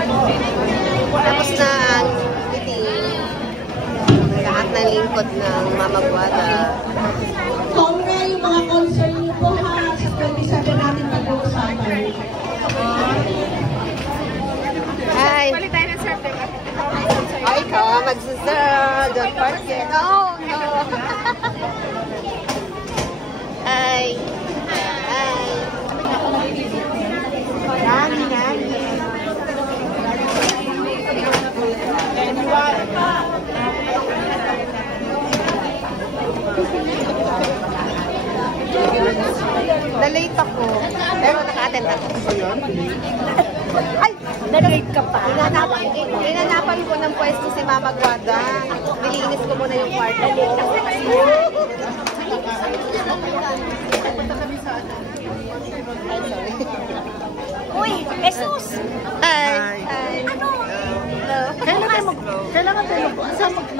Tapos na ang meeting. Lahat ng lingkod ng Mama Guada. Congra, yung mga concern niyo po ha, sa 27 natin pag-uusapan. Hi! Palit tayo ng surf, diba? Ay, ikaw magsaserve. Don't forget. Oh, no! Hi! Hi! Nani, nani. Na-late ako. Pero naka-attend ako. Ay! Na-late ka pa? Inanapan ko ng pwesto si Mama Guada. Nilinis ko muna yung kwarto ko. Punta kami sa ano. Ay, sorry. Uy, Jesus! Hi! Hi! Ano? Hello. Kailangan tayo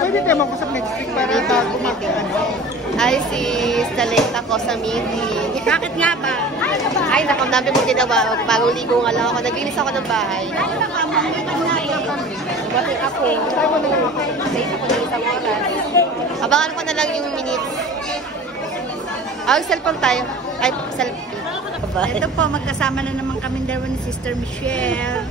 pwede tayo mag-usap next week para kumakita. Hi sis, na-late ako sa meeting. Bakit nga ba? Ay, naku, dami mong ginawa. Bagong ligo nga lang ako. Naglinis ako ng bahay. Bakit ako? Late ako ng isang oras. Abangan ko na lang yung minutes. Cellphone tayo. Ay, selfie. Ito po, magkasama na naman kami dalawa ni Sister Michelle.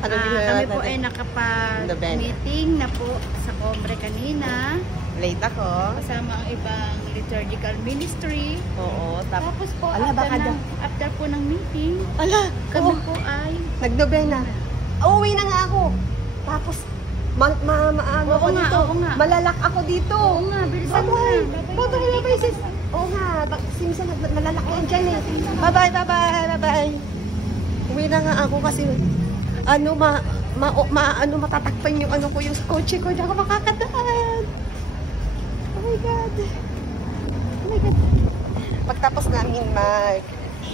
Kami po ay nakapag-meeting na po sa Combre kanina. Late ako. Kasama ang ibang liturgical ministry. Oo. Tapos po, Ala, after po ng meeting, Ala, kami po ay... nagdobena. Uuwi na nga ako. Tapos, ano ako dito. Oo nga. Malalak ako dito. Oo nga, bilisan mo na. Boto mo na ba sis? Oo nga. Simsa malalak yan dyan eh. Bye-bye, bye-bye, bye-bye. Uwi na nga ako kasi matatakpan yung yung kotse ko. Hindi ako makakadaan. Oh my God. Oh my God. Pagtapos namin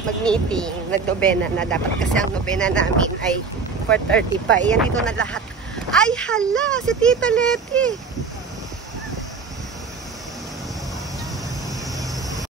mag-meeting, nag-nobena na dapat kasi ang nobena namin ay 4:30 pa. Yan dito na lahat. Ay, hala! Si Tita Leti!